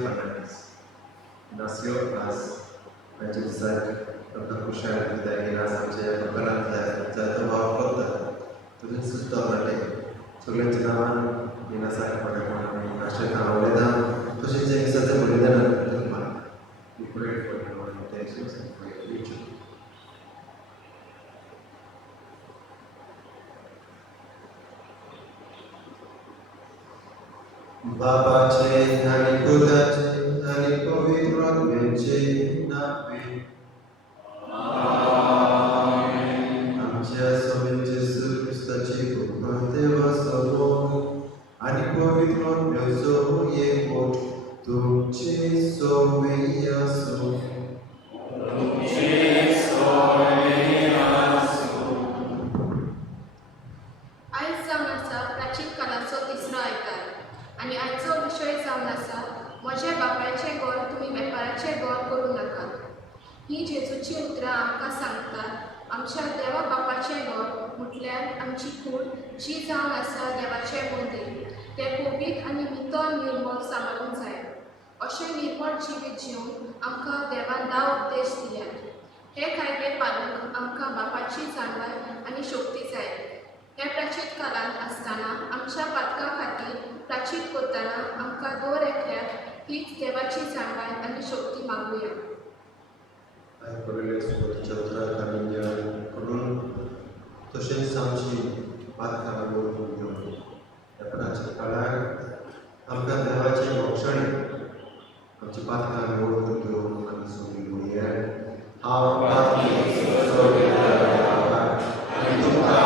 Fernández. Nació a Manchester, Dr. Kushan, the Inas, which I have done, the work of the Prince of the Sulan Inasa, Padaman, Ashaka, Oleda, Pushin such a Buddha. We pray for your intentions and for your future. Baba ce nani Buddha ce nani Pavitra ce nabi. Amcia somin Gesù Christaci Bhagavate Savo ani Pavitra Myoso Yepo Tumci Soveya So. आयज जावन आसा प्राचीन काळाचो तिसरो आयतार आनी आयचो विशय जावन आसा म्हजे बापायचें घर तुमी वेपाराचें घर करूं नाका. ही जेजूची उतरां आमकां सांगतात आमच्या देवा बापाचें घर म्हटल्यार आमची कूड जी जावन आसा देवाचें मंदीर तें पबीत आनी नितळ निर्मळ सांबाळूंक जाय. अशें निर्मळ जिवीत जिवन आमकां देवान 10 उपदेश दिल्यात. हे कायदे पाळूंक आमकां बापाची जाणवाय आनी शक्ती जाय. हे प्राचीत काळांत आसतना आमच्या पातका खातीर प्राचीत करतना आमकां दर एकल्याक हीच देवाची जाणवाय आनी शक्ती मागुया. तशेंच आमची पातकां दवरून घेवन ह्या प्राचीन काळाक आमकां देवाचें मोक्षणी आमची पातकां दवरून घेवन आमी सगळीं म्हणया हांव आनी तुमकां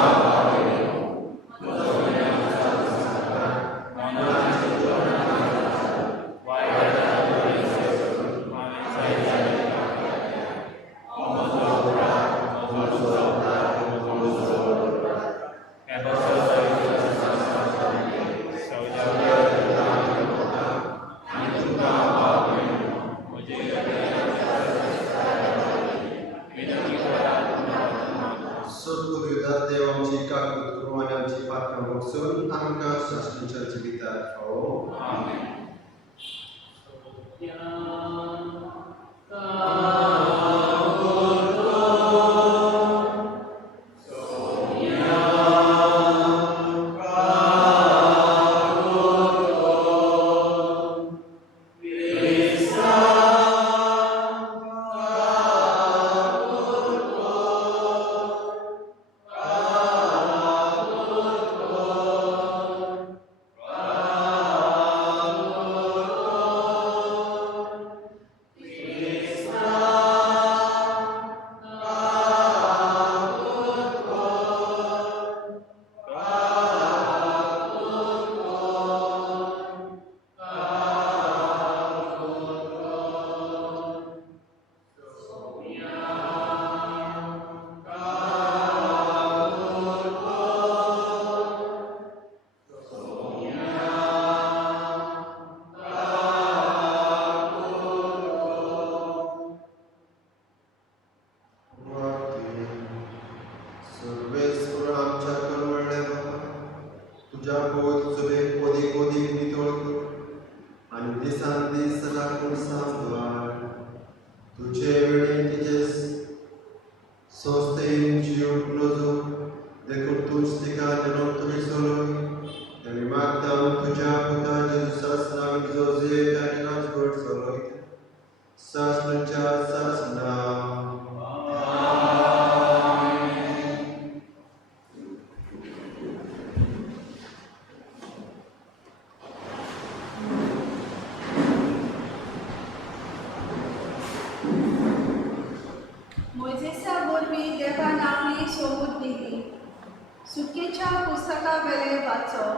सुटकेच्या पुस्तका वेले वाचप.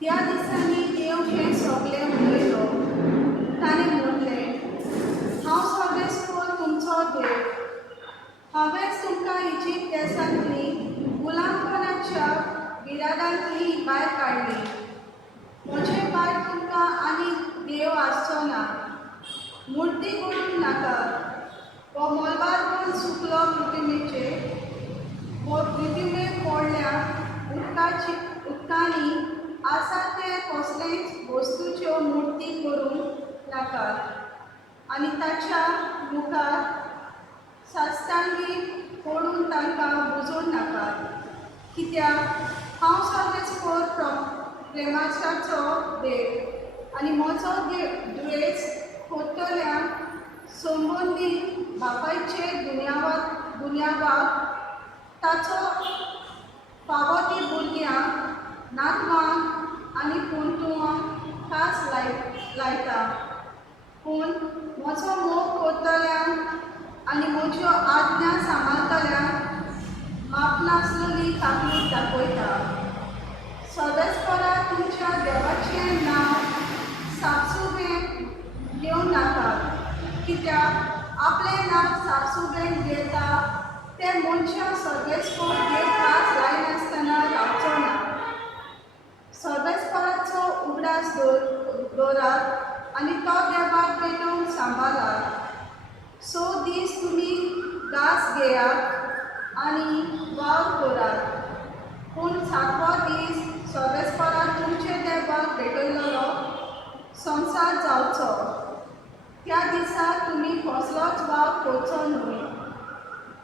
त्या दिसांनी देव हें सगळें उलयलो. ताणें म्हणलें, हांव सगळें तुमचो देव. हांवेंच तुमकां इजिप्त देशांतली गुलामपणाच्या बिरादांतली भायर काडली. म्हजे भायर तुमकां आनी देव आसचो ना. मुर्ती करूंक नाका. हो मोलबार सुकलो पृथ्वीचेर वो पृथ्वी पोडल्या उदकांनी आसा ते कसलेच वस्तूच्यो मुर्ती करून नाकात आनी ताच्या मुखार साश्टांगी पडून तांकां बुजोवंक नाकात, कित्याक हांव सगळेच प्रेमाचो देव आनी म्हजो दुयेंस खोतल्यांक संबंदीत बापायचे दुनियावाक ताचो फावो ती भुरग्यांक नातवांक आनी पुंतुवांक खास लायता, पूण म्हजो मोग करतल्यांक आनी म्हज्यो आज्ञा सांबाळटल्यांक माप नासलेली काकूट दाखयता. सदस्परां तुमच्या देवाचें नांव सापसुबें घेवं नाकात, कित्याक आपलें नांव सापसुबें घेता ते मनशां सदस्पर देव खास लायनासतना रावचो ना. सदस्पराचो उगडास दवरात आनी तो देवाक पेटोवन सांबाळात. 6 दीस तुमी घास घेयात आनी वावर करात, पूण 7वो दीस सदस्परां तुमचे देवाक भेटयल्लो संवसार जावचो. त्या दिसा तुमी कसलोच वावर करचो न्हय.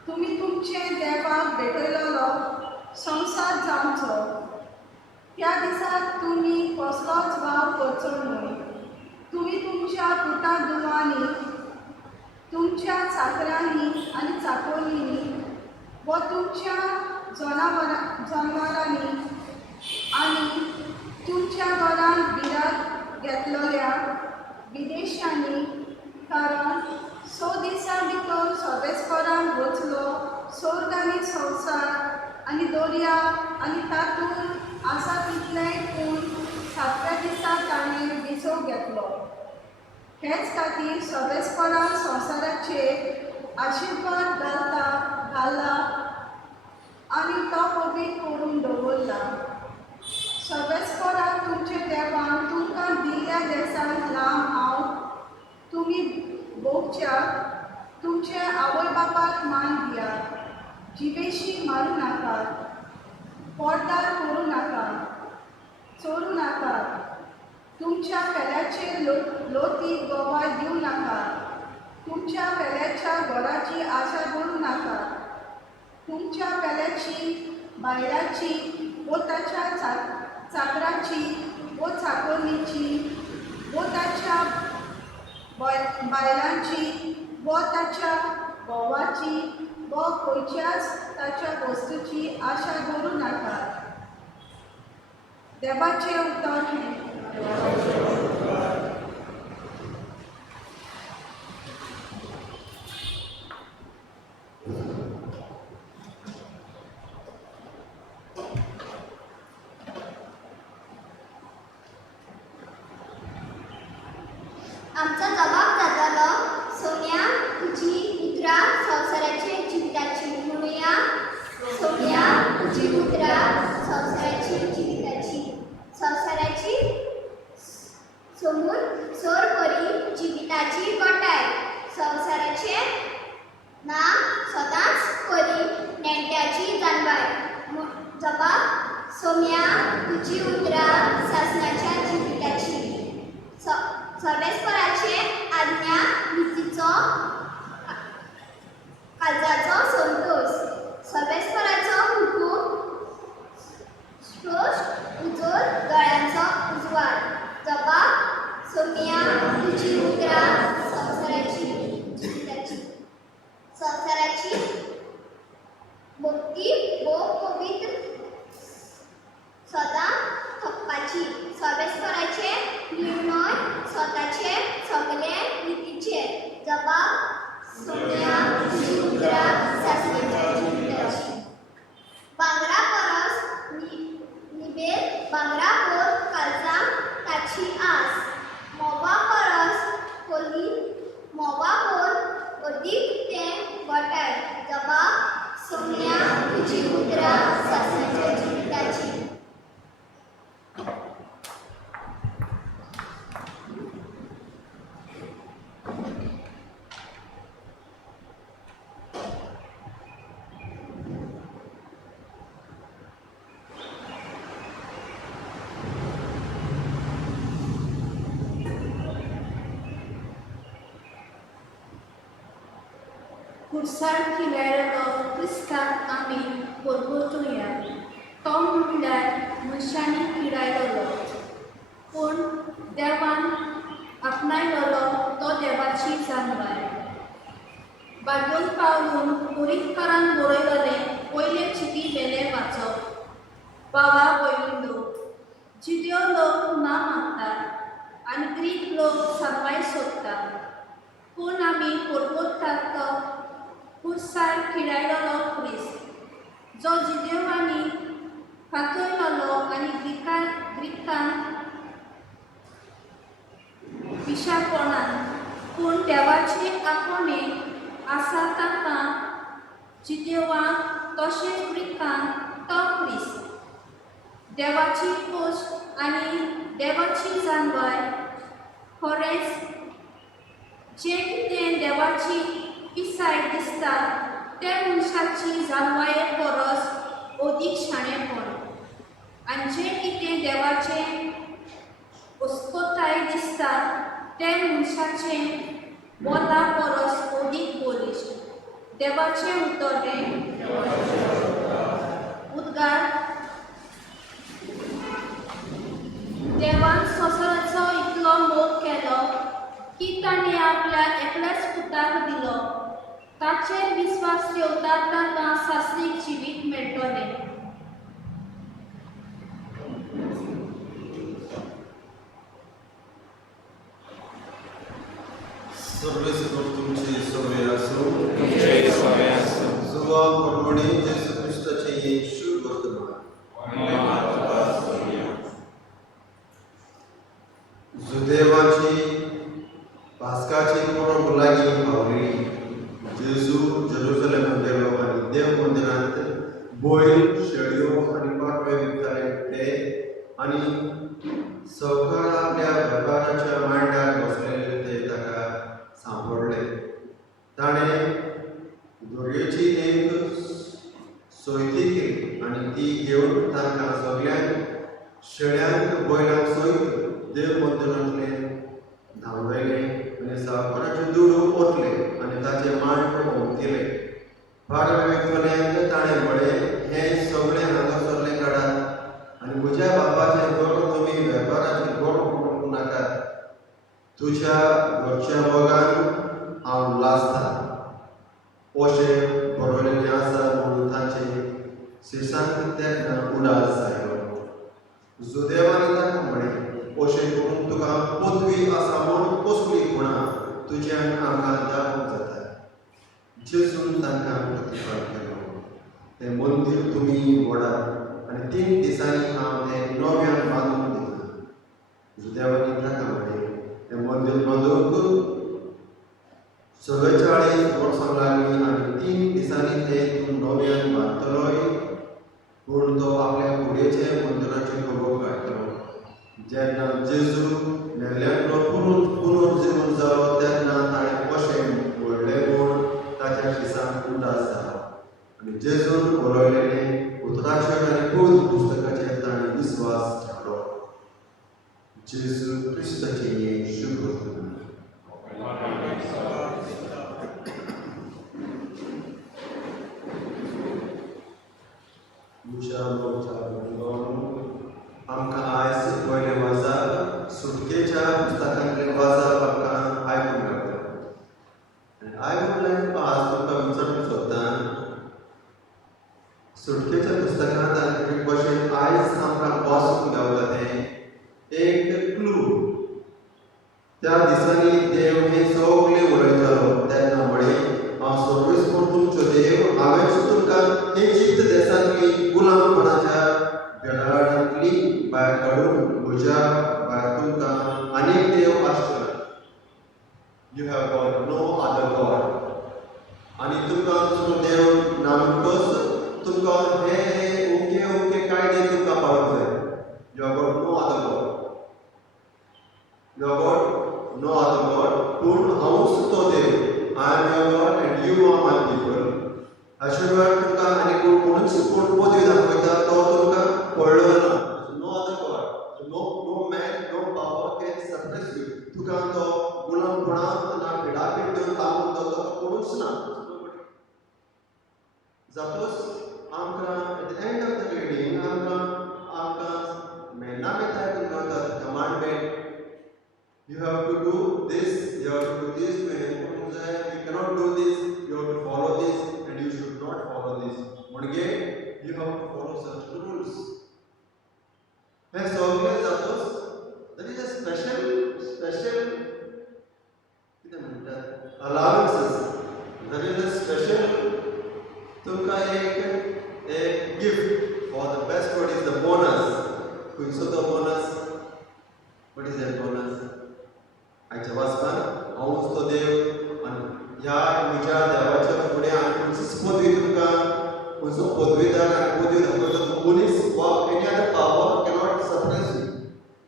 तुमी तुमचे देवाक भेटयल्लो संवसार जावचो. त्या दिसा तुमी कसलोच वावर करचो न्हय. तुमी तुमच्या पुता धुवांनी, तुमच्या चाकरांनी आनी चाकोनींनी व तुमच्या जनावरांनी आनी तुमच्या घरांत बिरात घेतलेल्या विदेशांनी, कारण 6 दिसां भितर सदस्परांक वचलो स्वर्ग आनी संवसार आनी दर्या आनी तातूंत आसा तितलेंय, पूण 7व्या दिसा ताणें विसव घेतलो. हेच खातीर सदस्परांक संवसाराचेर आशिर्वाद घाला आनी तो पबीत करून दवरला. सदस्परां तुमचे देवान तुमकां दिल्ल्या देशांत लांब हांव तुमी भोगच्याक. तुमचे आवय बापाक मान दियात. जिबेशी मारूं नाकात. पोरदार करूं नाकात. चोरूं नाकात. तुमच्या पेल्याचेर लोती गोवाय दिवं नाकात. तुमच्या पेल्याच्या घराची आशा करूं नाकात. तुमच्या पेल्याची, बायलाची व ताच्या चाकराची व चाकोनीची व ताच्या बायलांची व ताच्या घोवाची व खंयच्याच ताच्या वस्तूची आशा करूं नाकात. देवाचें उतर हें. आमचा जबाब जातालो, सोन्या तुजी उतरां संवसाराचे जिविताची. म्हणुया, सोन्या तुजी उतरां संवसाराची जिविताची. संवसाराची समूर सोर परी जिविताची गोठाय. संवसाराचे नांव सदांच परी नेणट्याची जानवाय. जबाब, सोम्या तुजी उतरां सासणाच्या जिविताची. सदस्पराचे आज्ञा नितीचो काळजाचो संतोष. सदस्पराचो हुकूम स्पश्ट उजोर दोळ्यांचो उजवाड. जबाब, सोम्या तुजी उतरां संवसाराची जिविताची. संवसाराची भक्ती व पवित्र सदां थकपाची. सदस्पराचे निर्णय स्वताचे सगळे नितीचे. जबाब, सोम्या तुजी उतरां सासणाच्या जिविताची. भांगरा परस निबेद भांगरा पोर काळजांत ताची आस. मोवा परस खोली मोवा पोर अदीक तें गोठाय. जबाब, सोम्या तुजी उतरां सासणाच्या जिविताची. कुसार खिलायलो क्रिस्ताक आमी परगोतुया तो म्हणल्यार मनशांनी किडायलो पूण देवान आपणायलो तो देवाची जानवाय बागोन पावलून कुरीतकारान बरयलेले पयले चिटी बेले वाचप बाबा वयलो जिद्यो लोक ना मागतात आनी ग्रीक लोक सांबाय सोदतात पूण आमी परगोतात तो कुसार खिडायलो क्रिस्त जो जिदेवांनी फातयलो आनी ग्रीकान विशाळपणान पूण देवाचे आपोणे आसा ताका जिदेवाक तशेंच ग्रीकांक तो क्रिस्त देवाची पोस्ट आनी देवाची जानवाय खरेंच जे कितें देवाची पिसाय दिसता ते मनशाची जानवाये परस अदीक शाणेपण आनी जे कितें देवाचें अस्कोताय दिसता ते मनशाचे बोला परस अदीक बोलीश देवाचें उतरें उद्गार देवान संवसाराचो इतलो मोग केलो की ताणें आपल्या एकल्याच पुताक दिलो ताचेर विस्वास ठेवता ताका सासरीक जिवीत मेळटलें सर्वेसर्व तुमचे सोवे आसूं तुमचे सोवे आसूं जुवा परमणी जेसू ख्रिस्ताचे येशू वर्तमान जुदेवाची पास्काची परब लागीं पावली जेजू जेरुसलेम गेलो आनी देव मंदिरांत बैल शेळयो आनी पाटवे विकताले ते आनी सवकार आपल्या वेपाराच्या मांड्यार बसलेले ते ताका सांपडले ताणें दोरयेची एक सोयती केली आनी ती घेवन तांकां सगळ्यांक शेळ्यांक बैलांक सयत देव मंदिरांतले धांवडयले आनी सावकाराचे दुडू ओतले आनी ताचे मांड पळोवन केले पाडवे विकतल्यांक ताणें म्हळें हें सगळें हांगासरलें काडात आनी म्हज्या बापाचें घर तुमी वेपाराचें घर म्हणून नाकात तुज्या घरच्या मोगान हांव लाजतां अशें बरयलेलें आसा म्हणून तांचे शिरसांत तेन्ना उडास जालो जुदेवानी ताका म्हळें अशें करून तुका पदवी आसा म्हूण कसली खुणां तुज्यान आमकां दाखोवंक जाता जेजून तांकां प्रतिपाद केलो तें मंदीर तुमी व्हडात आनी 3 दिसांनी हांव तें नव्यान बांदून दिता जुदेवानी ताका म्हळें तें मंदीर बांदूंक 44 वर्सां लागलीं आनी 3 दिसांनी तें तूं नव्यान बांदतलोय पूण तो आपल्या कुडयेचे मंदिराचे खबर काडटलो जेन्ना जेजू मेल्ल्यांतलो पुनर्जीवन जालो तेन्ना ताणें कशें व्हडलें म्हूण ताच्या शिसांत उदास जालो आनी जेजून बरयलेलें उतराचेर आनी पवित्र पुस्तकाचेर ताणें विस्वास ठेवलो जेजू क्रिस्ताचे येशू वर्तमान आमकां आयज पयलें वाचप सुटकेच्या पुस्तकांतलें वाचप आमकां आयकूंक मेळटा I would like to ask तुमकां विचारूंक सोदतां सुटकेच्या पुस्तकांत आनी भशेन आयज आमकां वाचूंक गावता तें एक क्लू त्या दिसांनी देव हें सगळें उलयतालो तेन्ना म्हळें हांव सर्वेस तुमचो देव हांवें तुमकां इजिप्त देशांतली गुलामपणाच्या बेडांतली भायर काडून म्हज्या भायर तुमकां आनीक देव आसचो you have got no other God आनी तुमकां दुसरो देव नामकच तुमकां हे ओके कायदे तुमकां पाळूंक जाय you have got no other god you have got no other god पूण हांवूच तो देव I am your God and you are my people अशे वेळार तुमकां आनी कोणूच कोण पदवी दाखयता तो तुमकां पडलो ना no other God no man no power can suppress you तुका तो गुलामपणांत ना पिडापीड घेवन ताळून तो कोणूच ना You have to do this, you have to do this, you cannot do this, you have to follow this, and you should not follow this. Again, you have to follow such rules. When Soviet Zatos, there is a special allowances. There is a special तुमका एक gift for the best. What is the bonus? Who is the bonus? What is that bonus? आजच्या वाचपान हांव तो देव आनी ह्या म्हज्या देवाच्या फुडें आनी खंयचीच पदवी तुमकां खंयचो पदवीदार आनी पदवी दाखयता मनीस वा any other power cannot suppress you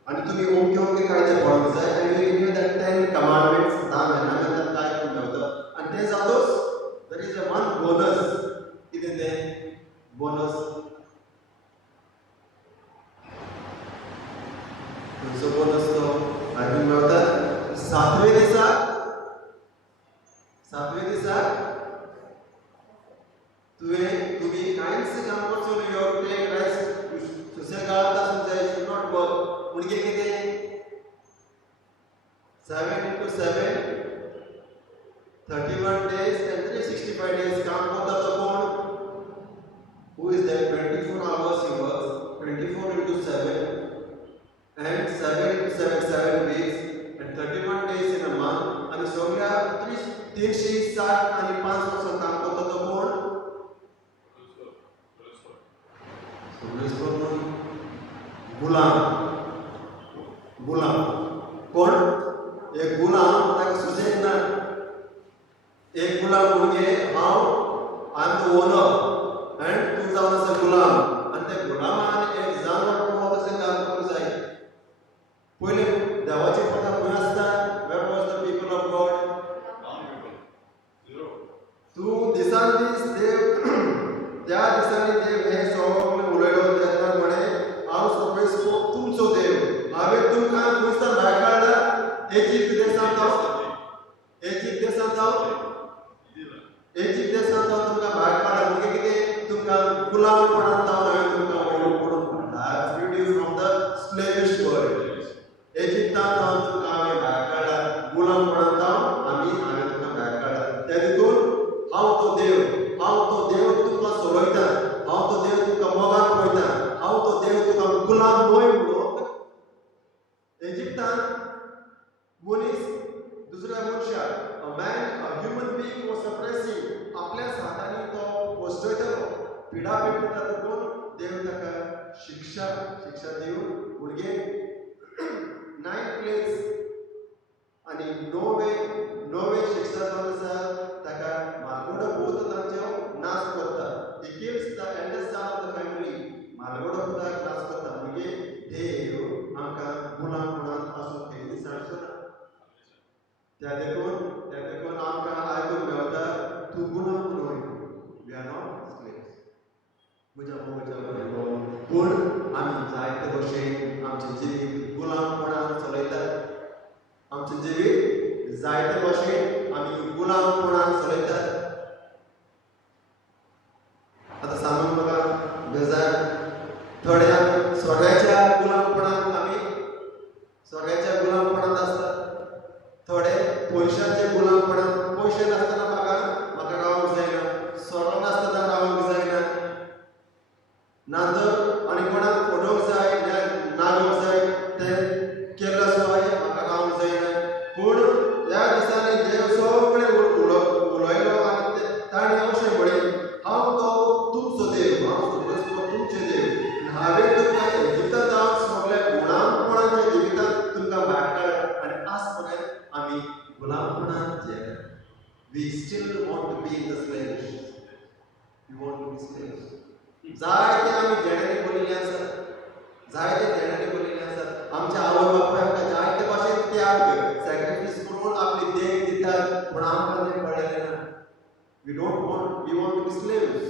आनी तुमी ओके कायदे पळोवंक जाय आनी यू द 10 कमांडमेंट्स 10 मॅनामेंटां काय करून मेळटा आनी ते जातोच there is a one bonus कितें तें बोनस खंयचो बोनस तो आयकूंक मेळटा सातवे दिसाक तुम्ही कांयच काम करचो न्हू योर टेक रेस्ट सुसेगाद आसूंक जाय शूड नॉट वर्क म्हणजे कितें 7 into 7 31 days and 365 days काम करता तो कोण who is that 24 hours he works 24 into 7 and 7 into 7 weeks and 31 days in a month आणि सगळ्या 360 आणि 5 वर्सां काम करता तो कोण गुलाम कोण एक गुलाम ताका सुसेग ना एक गुलाम म्हणजे हांव I am the owner and तूं जावन आसा गुलाम आनी त्या गुलामान एक जानवर पळोवप कशें काम करूंक जाय पयले देवाची प्रथा खंय आसता where was the people of God तूं दिसान दीस देव त्या दिसांनी देव हे सगळें उलयलो तेन्ना म्हणे हांव सगळें तुमचो देव हांवें तुमकां खंयसान भायर काडला इजिप्त देशांत तुमकां भायर काडला म्हणजे कितें तुमकां गुलामपणांत हांवें तुमकां ओळखून हांवें freed you from the slavish world इजिप्तांत तुमकां हांवें भायर काडला गुलामपणांत हांवें तुमकां भायर काडला त्या देखून हांव तो देव तुमकां सोडयता हांव तो देव तुमकां मोगान पळयता हांव तो देव तुका गुलाम न्हय म्हणून इजिप्तांत मनीस दुसऱ्या मनशाक a man a human being was suppressing आपल्याच हातांनी तो पोसडयतालो पिडा पेटयता देखून देव ताका शिक्षा दिवन भुरगे 9 प्लेग्स आनी नोवे शिक्षा जावन आसा ताका मालगोडो भूत तांचो नाश करता he kills the eldest son of the family मालगोडो भुताक नाश करता म्हणजे देव आमकां गुलामपणांत आसूंक दिसाडचो ना त्या देखून आमकां आयकूंक मेळटा तूं गुलाम न्हय वी आर नॉट स्लेव्स म्हज्या भुरगो पूण आमी जायते भशेन आमचें जिवीत गुलामपणान चलयतात आमचें जिवीत जायते भशेन आमी गुलामपणान चलयतात आतां सांगून म्हाका बेजार थोड्या सोऱ्याच्या गुलामपणांत आसतात थोडे पयशांचे गुलामपणांत पयशे नासतना म्हाका रावंक जायना सोरो नासतना रावंक जायना नातर आनी कोणाक फोडोवंक जाय नागोवंक जाय ते केल्ल्या शिवाय म्हाका रावंक जायना पूण ह्या दिसांनी देव सगळें उलयलो आनी ताणें अशें म्हणलें हांव तो तुमचो देव तुमचे देव हांवें तुमकां इजिप्तांत जावन सगळ्या गुलामपणाच्या जिवितांत तुमकां भायर काडला आनी आज पर्यंत आमी गुलामपणांत जेला we still want to be in the slaves we want to be slaves जायते आमी जेण्यानी बोलिल्ले आसात आमच्या आवय बापाय आमकां जायते भाशेन त्याग सॅक्रिफायस करून आपली देख दितात पूण आमकां तें कळलेलें ना we want to be slaves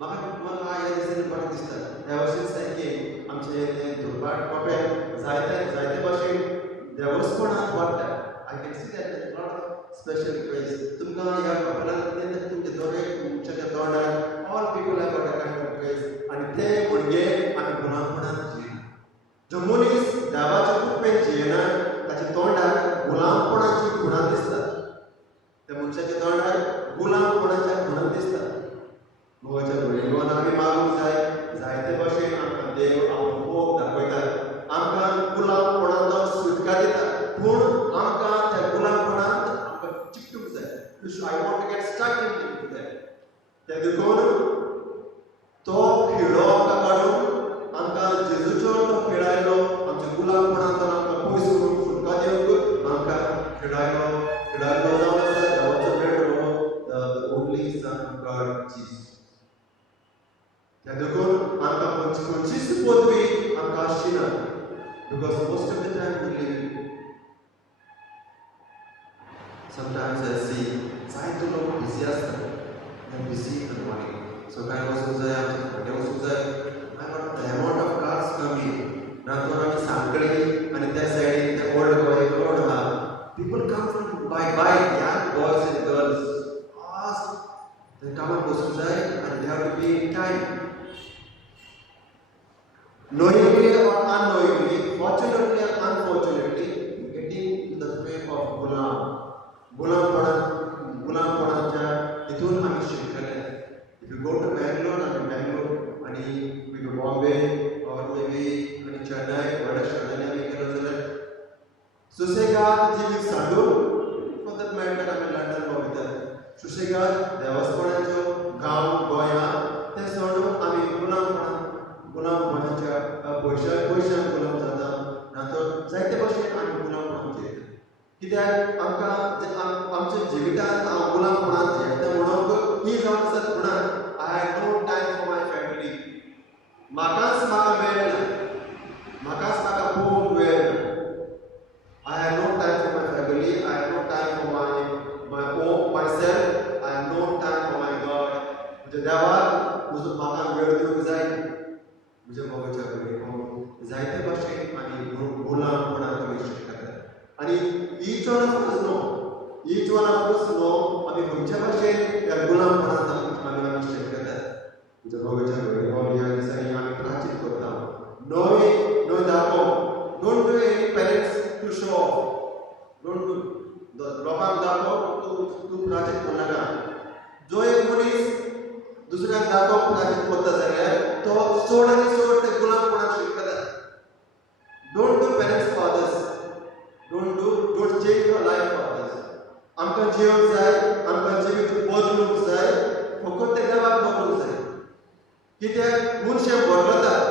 म्हाका ह्या दिसांनी बरें दिसता ह्या वर्षी सारकें आमचे दुर्भाट कोपेल जायते भाशेन देवस्थानांत वाडटा I can see that lot of special praise तुमकां ह्या कपलांत तुमचे दोळे तुमच्या तोंडार all people have got a kind of praise आनी ते भुरगे आमी गुलामपणांत जियेना जो मनीस देवाच्या कृपेन जियेना ते देखून तो खिळो आमकां काडून आमकां जेजूचो तो खिळायलो आमच्या गुलामपणांतून आमकां पयस करून सुटका दिवंक आमकां खिळायलो जावन आसा देवाचो मेळटलो the only son God Jesus. त्या देखून आमकां खंयचीच पदवी आमकां आसची ना because most of the time we live sometimes I see जायते लोक बिजी आसतात. They are busy in the morning. सकाळी वचूंक जाय आमचे फाटीं वचूंक जाय. The amount of cars coming. रातून आमी सांकळी आनी त्या सायडीन ते ओल्ड गोवा एक रोड आहा. People come from by young boys and girls. ते कामाक वचूंक जाय and they have to be in time. Knowingly or unknowingly, fortunately or unfortunately, getting to the fame of गुलामपणाच्या हितून आमी शिकले. If you go to Bangalore and we go Bombay or maybe Chennai, vada शहरांनी आमी गेलो जाल्यार सुसेगाद जिवीत सांडून for that matter आमी London वयतात. सुसेगाद देवस्थानांचो गांव गोंयांत ते सोडून आमी गुलामपणाच्या पयशांक गुलाम जाता. नातर जायते भशेन आमी गुलामपणान जैता. कित्याक आमकां आमच्या जिवितांत हांव गुलामपणान जैता म्हणून ही जावन आसा म्हणून I had no time for my family. म्हाका वेळ ना. म्हाका खूब वेळ ना. I had no time for my family. I had no time for myself. I had no time for my God. म्हणजे देवाक म्हाका वेळ दिवंक जाय. म्हज्या मोगाच्या कडेन जायते भाशेन आमी गुलामपणान आमी शिकतात. आनी each one of us know आमी खंयच्या भाशेन त्या गुलामपणांत आमी शिकतात. म्हज्या मोगाच्या कडेन ह्या दिसांनी आमी प्राचीन करता. नोय दाखोवप. Don't do any parents to show off. Don't do. लोकांक दाखोवप तूं प्राचीन करनाका. जो एक मनीस दुसऱ्याक दाखोवप प्राचीन करता जाल्यार तो चड आनी चड ते गुलामपणान शिकता. Don't do parents for others. Don't change your life for others. आमकां जिवंक जाय, आमकां जिवीत बदलूंक जाय, फकत ते देवाक बदलूंक जाय. कित्याक मनशे बदलतात,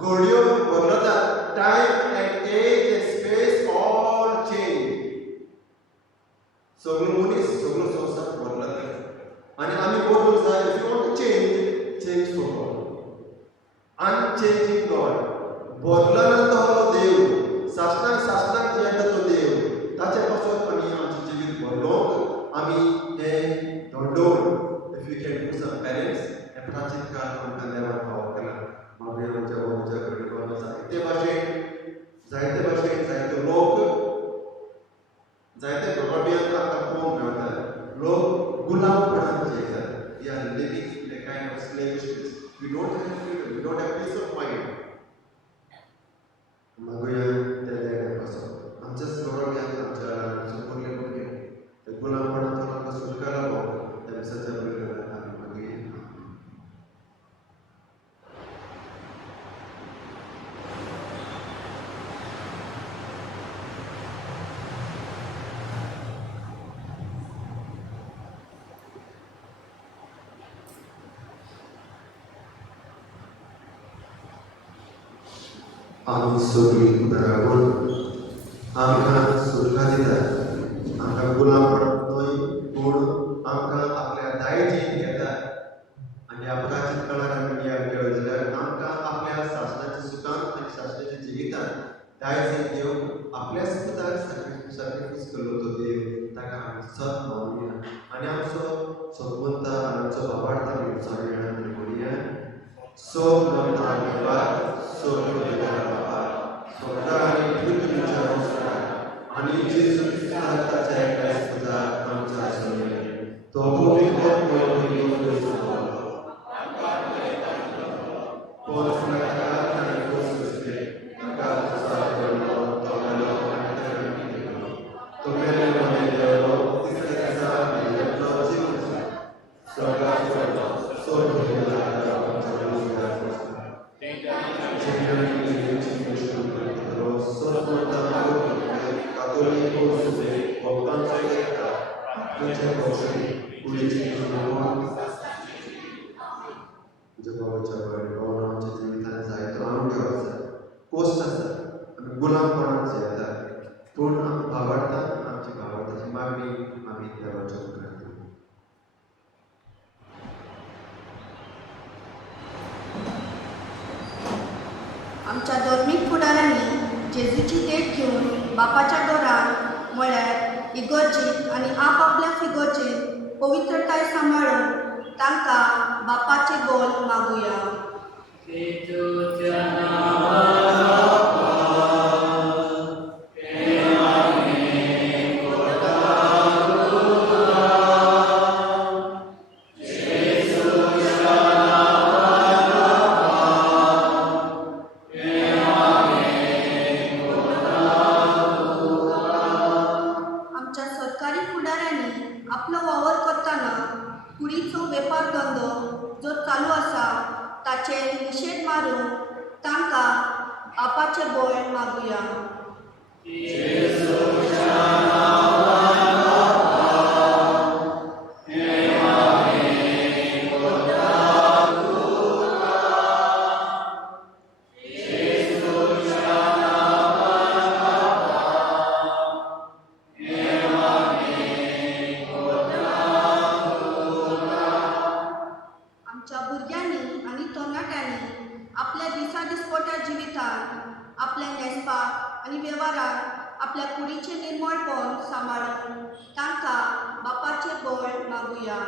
घडयो बदलतात, time and age and space all change. सगळो मनीस सगळो संवसार बदलता आनी आमी बदलूंक जाय. If you want to change for God. Unchanging God. बदलना तो देव, सासणाक जियेता तो देव. ताचे पासून आमी आमचें जिवीत बदलोवंक आमी हें धोंडोवन if you can do some parents हें प्राचीन काळ आमकां देवान फावो केला. मागीर आमच्या कडेन जायते भाशेन जायते लोक जायते गोरब्यांक आमकां पळोवंक मेळटा. लोक गुलामपणान जैतात. They are living in a kind of slavishness. We don't have freedom. We don't have peace of mind. मागोया त्या जाग्यार पासून आमच्याच गोरब्यांक आमच्या सुपुर्ले भुरगे गुलामपणांतून आमकां सुटका लाभोवंक त्या दिसाच्या बळगेंत आमी मागीर आमी सगळीं मेळून आमकां सुटका दितात. आमकां गुलामपणांतूय पूण आमकां आपल्या दायजीन घेतात. आनी अपघातीत काळार आमी या केलो जाल्यार आमकां आपल्या शासनाच्या सुखांत आनी शासनाच्या जिवितांत दायजीन घेवंक आपल्या सुखाक सॅक्रिफायस केलो तो देव. ताका आमी सत मानूया आनी आमचो सद्गुणता आनी आमचो भावार्थ आमी उत्साह मेळून म्हणुया. सोब नमता देवाक, सोब देवा बापाक, सोबता आनी पृथ्वीच्या संस्कार आनी जेजू ख्रिस्ताच्या एकट्या सुदाक आमच्या सोयरे तो पवित्र तुझ्या भावाच्या बरोबर पाहून आमच्या जिवितांत जायतो अनुभव आसा पोस्ट आसा आमी गुलामपणान जियेता पूण भावार्थान आमची भावार्थाची मागणी आमी देवाच्या मुखार करूं. आमच्या धर्मीक फुडाऱ्यांनी जेजूची देख घेवन बापाच्या घरांत म्हळ्यार इगोर्जीत आनी आपआपल्या फिगोर्जीत पवित्रताय सांबाळून तांकां बापाचे बोल मागुया. आमच्या सरकारी फुडाऱ्यांनी आपलो वावर करतना कुडीचो वेपार धंदो जो चालू आसा ताचेर निशेध मारून तांकां बापाचे बोल मागुया. आमच्या भुरग्यांनी आनी तरणाट्यांनी आपल्या दिसादिसपोट्या जिवितांत आपल्या न्हेसपाक आनी वेव्हारांत आपल्या कुडीचें निर्मळपण सांबाळून तांकां बापाचे बोल मागुया.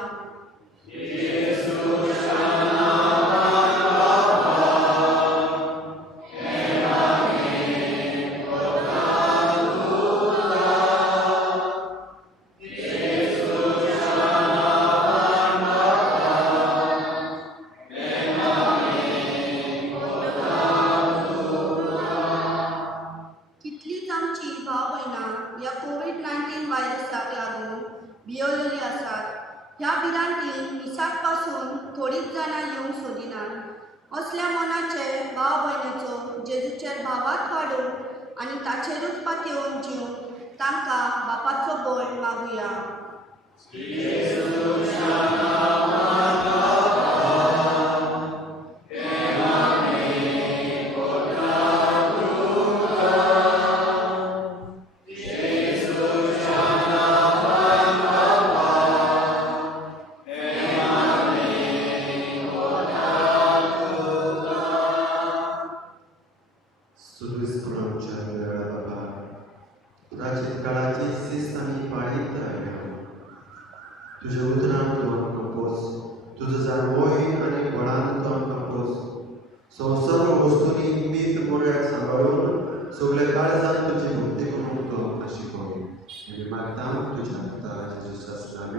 कितलींच आमची भाव भयणां ह्या कोविड-19 व्हायरसाक लागून भियेवलेलीं आसात. ह्या भिरांतीन निसाक पासून थोडींच जाणां येवंक सोदिनात. असल्या मनाचे भाव भयणीचो जेजूचेर भावार्थ वाडून आनी ताचेरूच पातयेवन जीवन तांकां बापाचो बोल मागुया. सुरविस्पणाच्या वेळा बाबा तुझ्या काळाची शिस्त आमी पाळीत रावया. तुझ्या उतरांत तूं आमकां पोस, तुजो जाणवोय आनी बळान तूं आमकां पोस. संवसार वस्तूंनी मीत बोळ्याक सांबाळून सगळे काळजांत तुजी भक्ती करूंक तूं आमकां शिकय. आमी मागता तुज्या पुता जेजूच्या नांवान.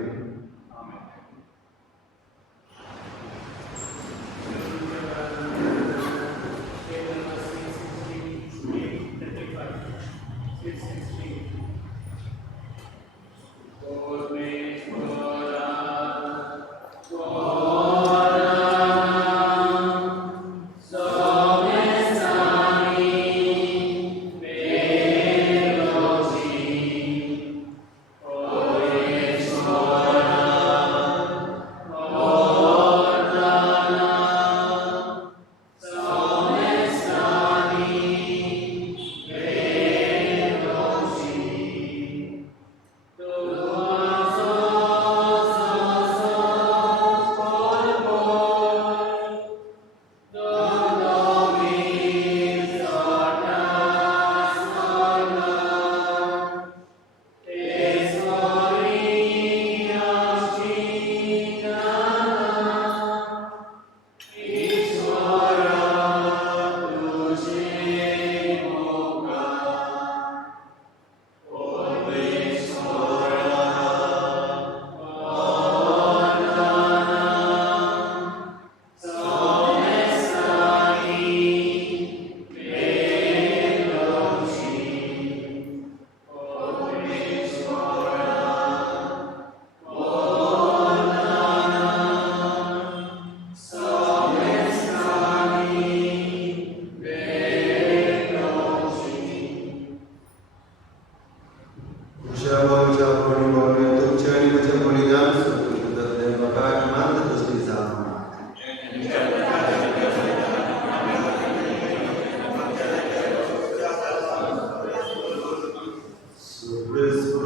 Amen.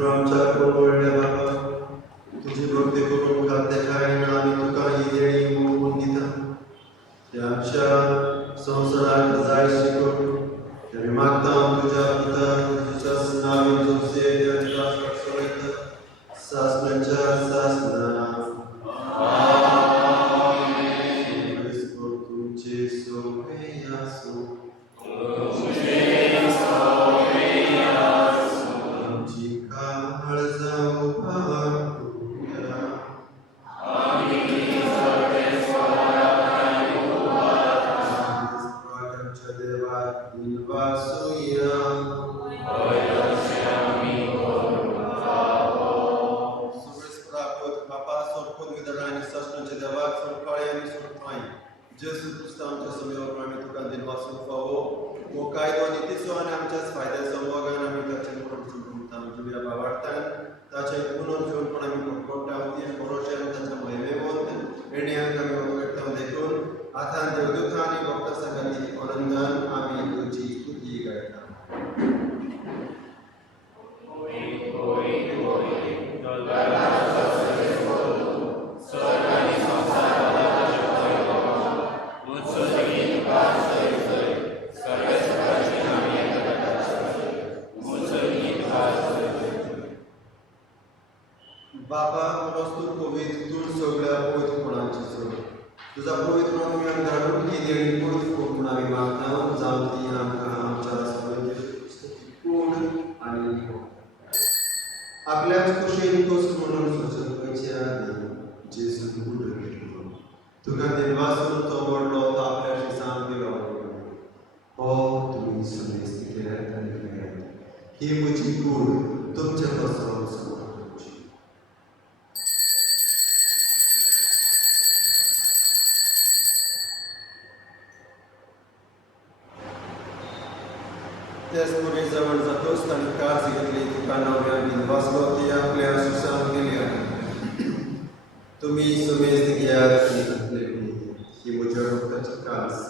तूं आमच्या कोण बाबा तुझी भक्ती करून खाद्य खायन आम्ही तुका ही देणी मोडून दिता ते आमच्या संसारात जाय शिकून आम्ही मागता तुझ्या पिता तुझ्या नावी जोसे देवाच्या सळत सासनाच्या सासना तुमचे सोमे आसो आमची काळ जाऊ भावूया आमच्या देवात वासूया सुरेश प्राप्त बापा सोडपून विधान आणि शासनाच्या देवात सोडकाळे आणि सोडपाई जेसू ख्रिस्त आमच्या समयावर आम्ही तुका दिन वाचून पावो वो कायदो नितीचो आणि आमच्याच फायद्याचो मोगान आम्ही ताचे मुखार चुकून जुया बावाडतान ताचे पुनर्जीवन पण आम्ही भोगवटा ती भरोशान ताच्या महिमेवंत येण्याक आम्ही वगळटा देखून आतां देवदूत आणि भक्त संगती आनंदान आम्ही तुझी स्तुती गायता बाबा मनोस्तू पवित्र तूं सगळ्या पवित्रपणाची सोड तुझा पवित्र तुमी धाडून ही देणी पवित्र करून आम्ही मागता जावं ती आमकां आमच्या पूर्ण आणि आपल्याच कुशीन तोच म्हणून सुचोवपाचे आदी जेसू कूड तुका देवासून तो व्हडलो तो आपल्याशी सांग दिलो हो तुमी समेस्त केल्यात आनी केल्यात ही म्हजी कूड तुमच्या पासून समोरची त्याच पुढे जवळ जातोच ताणी काळजी घेतली तुका नव्यान वाचलो ती आपल्या सुसांग केल्या तुम्ही समेस्त घेयात आनी घातले ही म्हज्या रक्ताची कास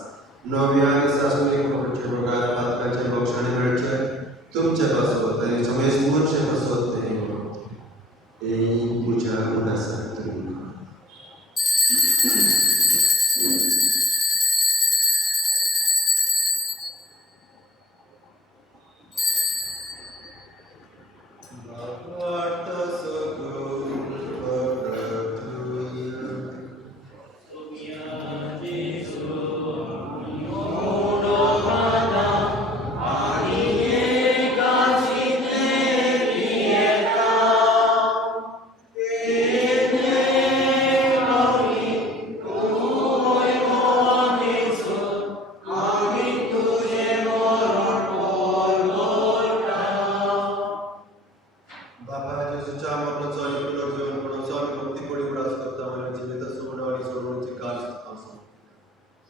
नव्या आनी सासणीक भोवचे रोगार पातकाचे मोक्षाने मेळचे तुमचे बसवत आनी समेस्त मनशे बसवत हे म्हज्या उदासाक तुमकां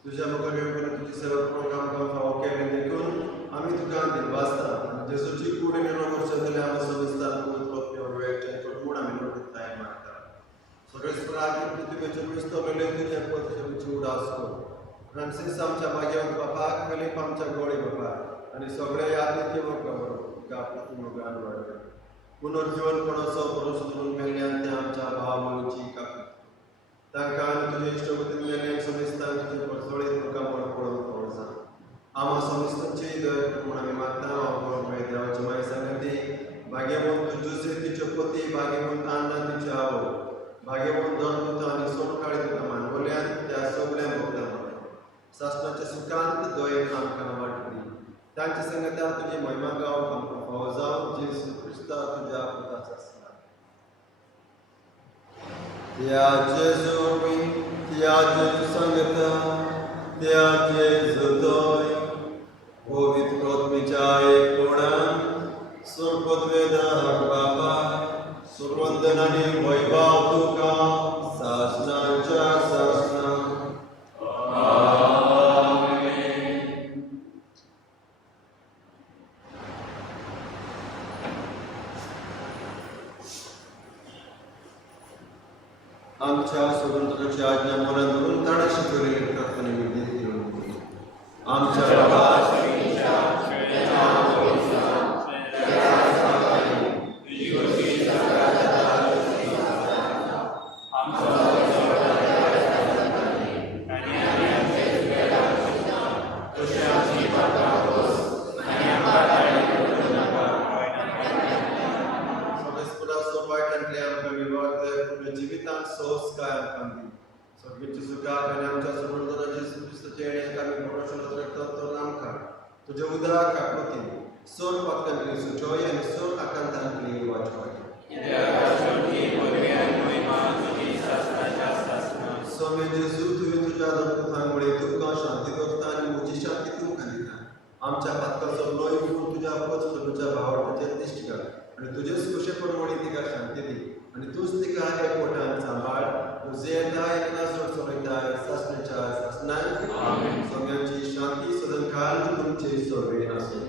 तुझ्या मुखार येऊन तुझी सेवा प्रोग्राम करून फावो केले देखून आम्ही तुका दिन वाचता जेसूची कूड निर्णय वर्ष जाल्यार आमी सविस्तार पवित्र वेळचे करून आमी लोकताय मागता सगळेच प्रार्थना पृथ्वीचे क्रिस्त मेले तुझे पवित्र उड आसो फ्रांसिस आमच्या भाग्यवंत बापाक फिलिप आमच्या गोळी बापाक आणि सगळे आत्मिक का मोगान वाडले पुनर्जीवनपणाचो भरोसो करून मेल्ल्यान ते आमच्या भावाची काकू तांकां आनी तुजे इश्टवतीन मेल्ल्यान समेस्तांक तुजे परतवळीत तुका बरो पळोवन पळोवचा आमा समेस्तांची दर म्हूण आमी मागता देवाची माय सांगती भाग्यवंत तुजे तिच्यो पती भाग्यवंत अण्णा तिच्यो आवय भाग्यवंत धर्मतो आनी सोनकाळी तुका मानवल्यान त्या सगळ्या भक्तांक शास्त्राच्या सुखांत दयेन आमकां वाटली तांचे संगतार तुजी महिमा गावक आमकां फावो जावं जेसू क्रिस्ता तुज्या पुताचा आसला त्या जेजू संगता त्या जेजू दय पवित्र आत्मेच्या एकपणान सर्ववेदाक बाबा सर्वंदन आनी वैभव तुका शासनाच्या शासना आमच्या स्वतंत्राची आज्ञा मनात धरून ताणा शिकवलेली प्रार्थना विनंती करून आमच्या बाबा जिवितांत सोस कायम कांदी सगळीची सुखाक आनी आमच्या समर्थनाचे येशू क्रिस्ताचे येण्याक आमी भरोसो दवरता तो आमकां तुज्या उदराक कापलोती सोर पत्कांतली सुचोय आनी सोर आकांतांतली वाचोय स्वामी जेजू तुवें तुज्या धर्मपुतांमुळे तुमकां शांती दवरता आनी म्हजी शांती तुमकां दिता आमच्या पातकाचो लोय म्हणून तुज्या अपस्तुच्या भावार्थाचेर दिश्ट घाल आनी तुजेच कुशे परमणी तिका शांती दी आनी तूंच तिका एकवटान सांबाळ तूं जे येता एकदा सोड सोडयताय सासणेच्या सासणाय स्वाम्याची शांती सदांकाळ तुमचे सोबे आसूं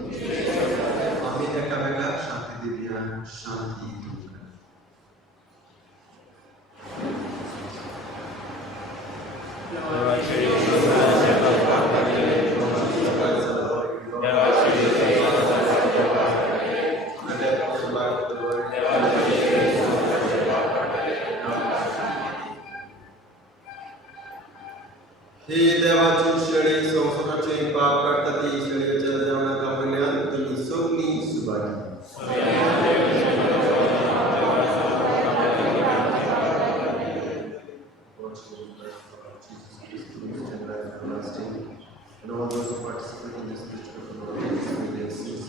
आमी एकामेकाक शांती दिवया शांती तुमकां हे देवाची शेळी संसाराचे पाप काढता ती शेळीच्या जेवणाका वयल्यान तुमी सगळीं सुबारी And all those who participate in this spiritual program experience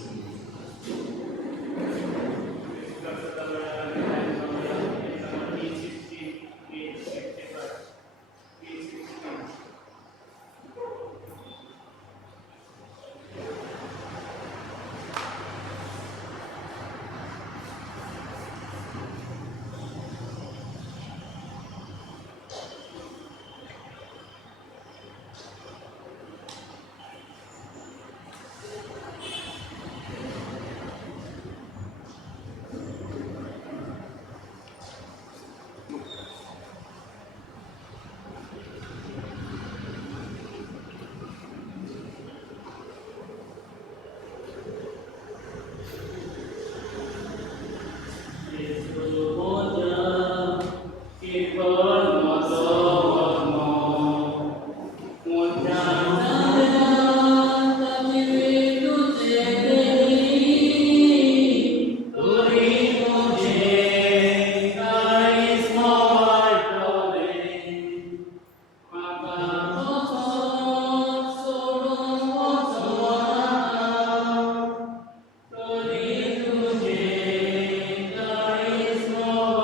Small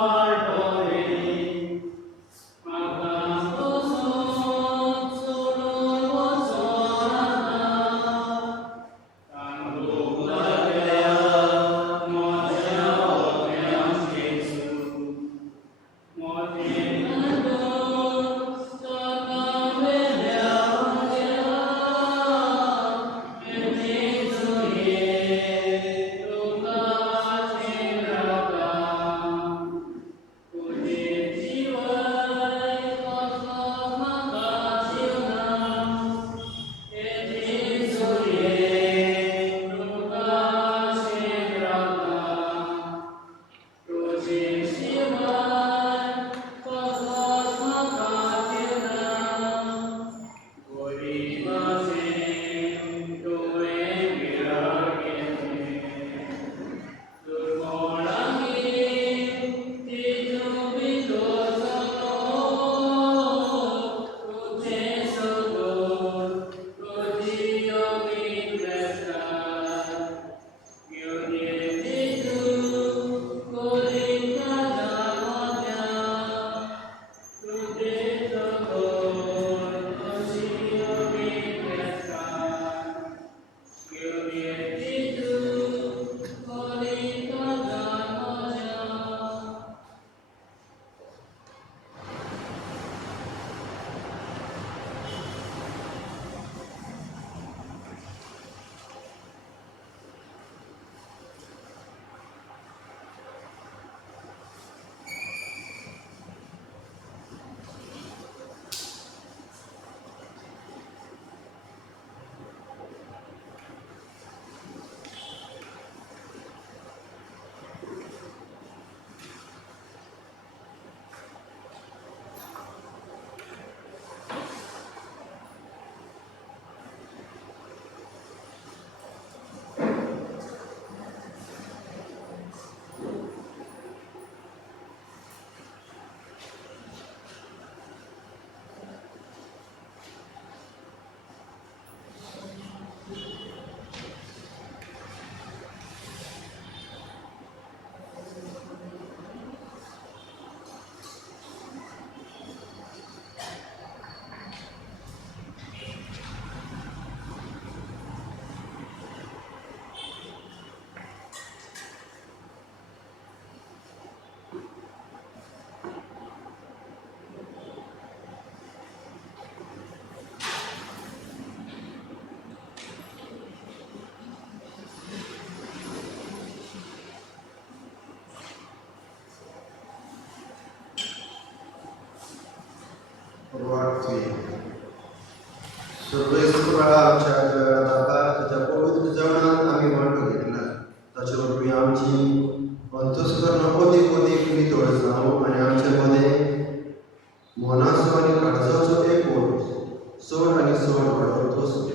वाटते सर्वेश्वरा आमच्या बाबा तुझ्या पवित्र जेवणात आम्ही वांटो घेतला ताचे वरवीं आमची अंतस्करण अदीक अदीक नितळ जावं आनी आमचे मध्ये मनाचो आनी काळजाचो एक चड आनी चड वाडत वचूं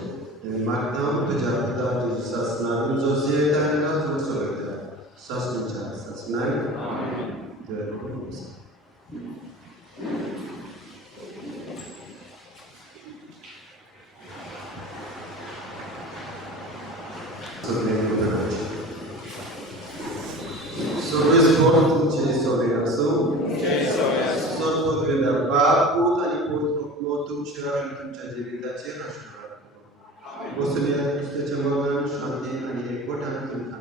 आनी मागता तुज्या पिता तुज्या शासनान जो जियेता आनी नाचून चलयता शासनाच्या शासनाक देव करूं सर्वेश्वर तुमचे सगळे असो सर्व वेदा बाप पूत आणि पवित्र तुमच्या आणि तुमच्या जिविताचेर आशिर्वाद वसुल्या क्रिस्ताच्या मगन शांती आणि एकवटान तुमकां